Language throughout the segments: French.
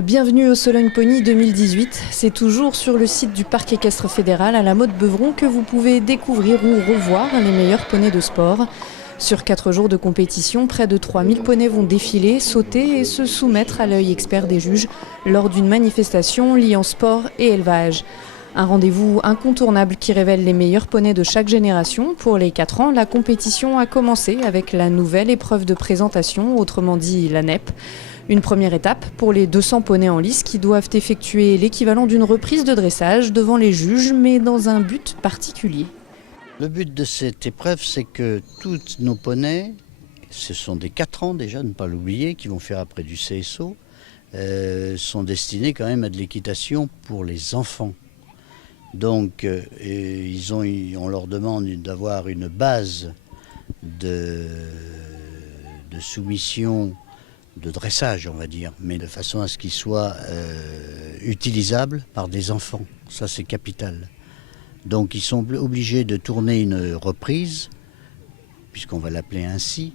Bienvenue au Sologne Pony 2018. C'est toujours sur le site du Parc équestre fédéral à la Motte-Beuvron que vous pouvez découvrir ou revoir les meilleurs poneys de sport. Sur 4 jours de compétition, près de 3000 poneys vont défiler, sauter et se soumettre à l'œil expert des juges lors d'une manifestation liant sport et élevage. Un rendez-vous incontournable qui révèle les meilleurs poneys de chaque génération. Pour les 4 ans, la compétition a commencé avec la nouvelle épreuve de présentation, autrement dit la NEP. Une première étape pour les 200 poneys en lice qui doivent effectuer l'équivalent d'une reprise de dressage devant les juges, mais dans un but particulier. Le but de cette épreuve, c'est que tous nos poneys, ce sont des 4 ans déjà, ne pas l'oublier, qui vont faire après du CSO, sont destinés quand même à de l'équitation pour les enfants. Donc on leur demande d'avoir une base de soumission, de dressage on va dire, mais de façon à ce qu'ils soient utilisables par des enfants. Ça c'est capital. Donc ils sont obligés de tourner une reprise, puisqu'on va l'appeler ainsi,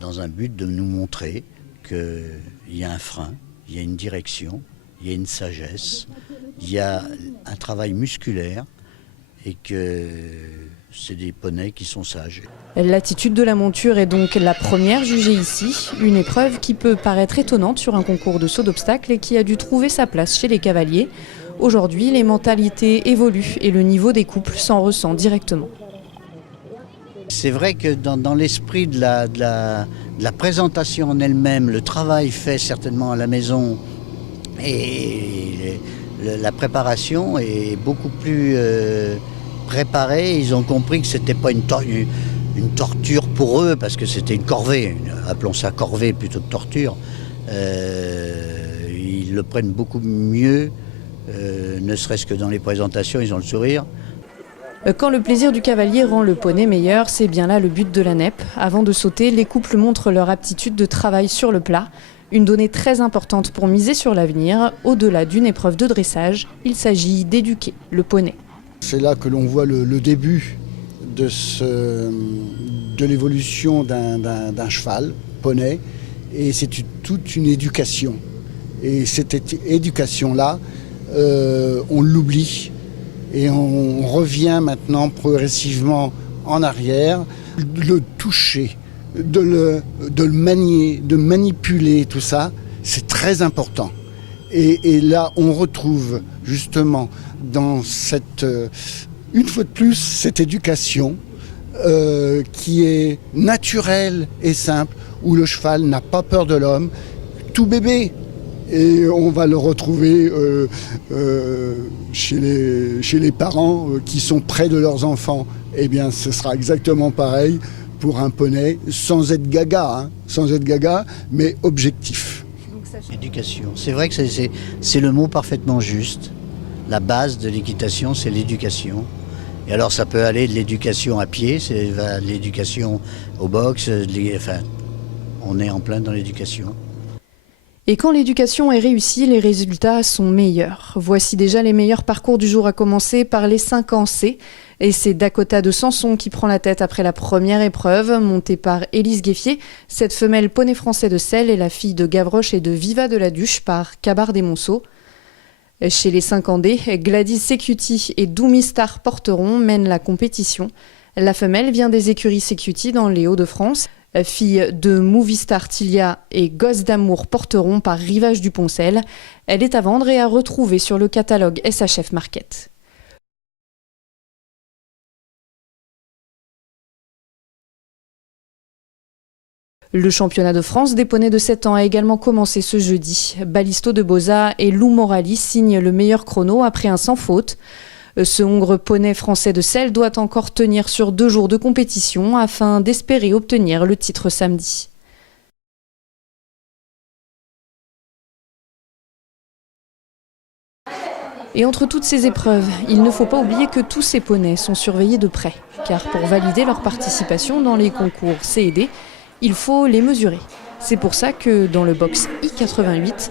dans un but de nous montrer qu'il y a un frein, il y a une direction, il y a une sagesse, il y a un travail musculaire et que c'est des poneys qui sont sages. L'attitude de la monture est donc la première jugée ici, une épreuve qui peut paraître étonnante sur un concours de saut d'obstacles et qui a dû trouver sa place chez les cavaliers. Aujourd'hui, les mentalités évoluent et le niveau des couples s'en ressent directement. C'est vrai que dans l'esprit de la présentation en elle-même, le travail fait certainement à la maison et la préparation est beaucoup plus préparée. Ils ont compris que ce n'était pas une torture pour eux, parce que c'était une corvée, appelons ça corvée plutôt que torture. Ils le prennent beaucoup mieux, ne serait-ce que dans les présentations, ils ont le sourire. Quand le plaisir du cavalier rend le poney meilleur, c'est bien là le but de la NEP. Avant de sauter, les couples montrent leur aptitude de travail sur le plat. Une donnée très importante pour miser sur l'avenir. Au-delà d'une épreuve de dressage, il s'agit d'éduquer le poney. C'est là que l'on voit le début de l'évolution d'un cheval, poney, et c'est toute une éducation. Et cette éducation-là, on l'oublie et on revient maintenant progressivement en arrière. Le toucher, de le manier, de manipuler tout ça, c'est très important. Et là, on retrouve justement dans une fois de plus, cette éducation qui est naturelle et simple, où le cheval n'a pas peur de l'homme, tout bébé. Et on va le retrouver chez les parents qui sont près de leurs enfants. Eh bien, ce sera exactement pareil pour un poney, sans être gaga, mais objectif. Éducation. C'est vrai que c'est le mot parfaitement juste. La base de l'équitation, c'est l'éducation. Et alors ça peut aller de l'éducation à pied, c'est de l'éducation au box, enfin, on est en plein dans l'éducation. Et quand l'éducation est réussie, les résultats sont meilleurs. Voici déjà les meilleurs parcours du jour, à commencer par les 5 ans C. Et c'est Dakota de Sanson qui prend la tête après la première épreuve, montée par Élise Gueffier. Cette femelle poney français de Selle est la fille de Gavroche et de Viva de la Duche par Cabar des Monceaux. Chez les 5 ans D, Gladys Secuti et Doumi Star Porteron mènent la compétition. La femelle vient des écuries Secuti dans les Hauts-de-France. Fille de Movie Star Tilia et Gosse d'amour Porteron par Rivage du Poncel. Elle est à vendre et à retrouver sur le catalogue SHF Market. Le championnat de France des poneys de 7 ans a également commencé ce jeudi. Balisto de Boza et Lou Morali signent le meilleur chrono après un sans faute. Ce hongre poney français de Selle doit encore tenir sur 2 jours de compétition afin d'espérer obtenir le titre samedi. Et entre toutes ces épreuves, il ne faut pas oublier que tous ces poneys sont surveillés de près. Car pour valider leur participation dans les concours C et D, il faut les mesurer. C'est pour ça que dans le box I88,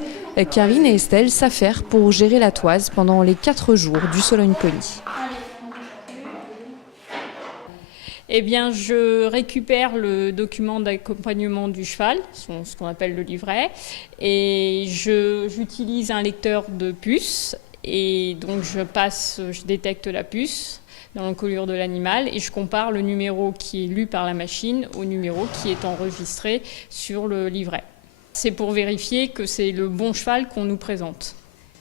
Karine et Estelle s'affairent pour gérer la toise pendant les 4 jours du Sologne Pony. Eh bien, je récupère le document d'accompagnement du cheval, ce qu'on appelle le livret, et j'utilise un lecteur de puce, et donc je détecte la puce dans l'encolure de l'animal, et je compare le numéro qui est lu par la machine au numéro qui est enregistré sur le livret. C'est pour vérifier que c'est le bon cheval qu'on nous présente.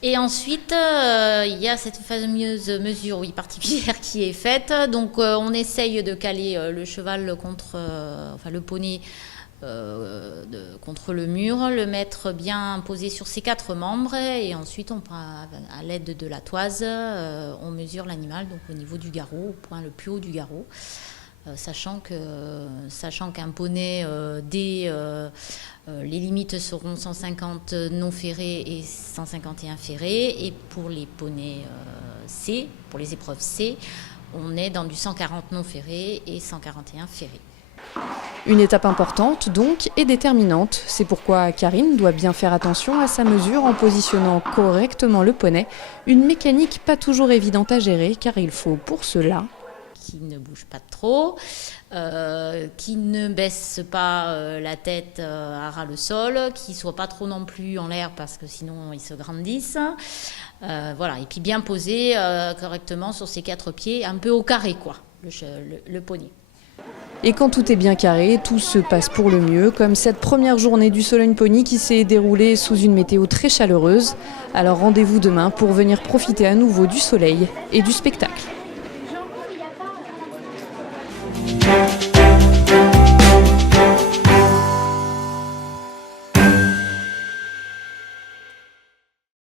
Et ensuite, il y a cette fameuse mesure particulière qui est faite. Donc, on essaye de caler le cheval contre, le poney contre le mur, le mettre bien posé sur ses 4 membres. Et ensuite, à l'aide de la toise, on mesure l'animal donc au niveau du garrot, au point le plus haut du garrot. Sachant qu'un poney les limites seront 150 non ferrés et 151 ferrés, et pour les poneys C, pour les épreuves C, on est dans du 140 non ferrés et 141 ferrés. Une étape importante donc et déterminante. C'est pourquoi Karine doit bien faire attention à sa mesure en positionnant correctement le poney. Une mécanique pas toujours évidente à gérer car il faut pour cela qui ne bouge pas trop, qui ne baisse pas la tête à ras le sol, qui ne soit pas trop non plus en l'air parce que sinon ils se grandissent. Et puis bien posé correctement sur ses 4 pieds, un peu au carré le poney. Et quand tout est bien carré, tout se passe pour le mieux, comme cette première journée du Sologne Pony qui s'est déroulée sous une météo très chaleureuse. Alors rendez-vous demain pour venir profiter à nouveau du soleil et du spectacle.